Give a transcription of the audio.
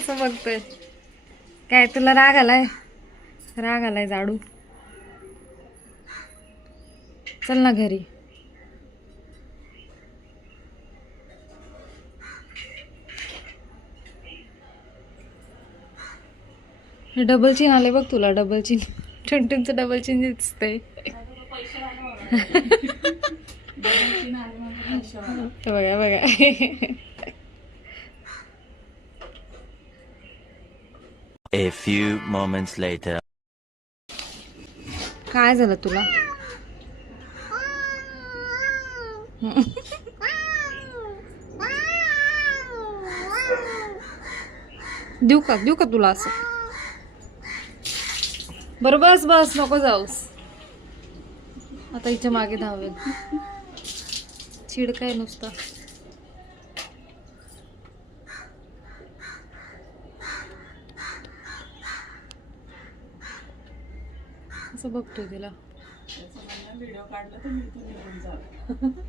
कसं बघतोय? काय तुला राग आलाय? राग आलाय जाडू. चल ना घरी. डबल चिन आले बघ तुला. Double chin. टुनटुनचं डबल चिन दिसतंय. बघा बघा. A few moments later. काय झालं तुला? देऊ का तुला असं? बरं बस बस, नको जाऊस. आता हिच्या मागे धावेल. चिड काय नुसतं. असं बघतोय तिला. व्हिडिओ काढला तर मी इथून निघून जाऊ.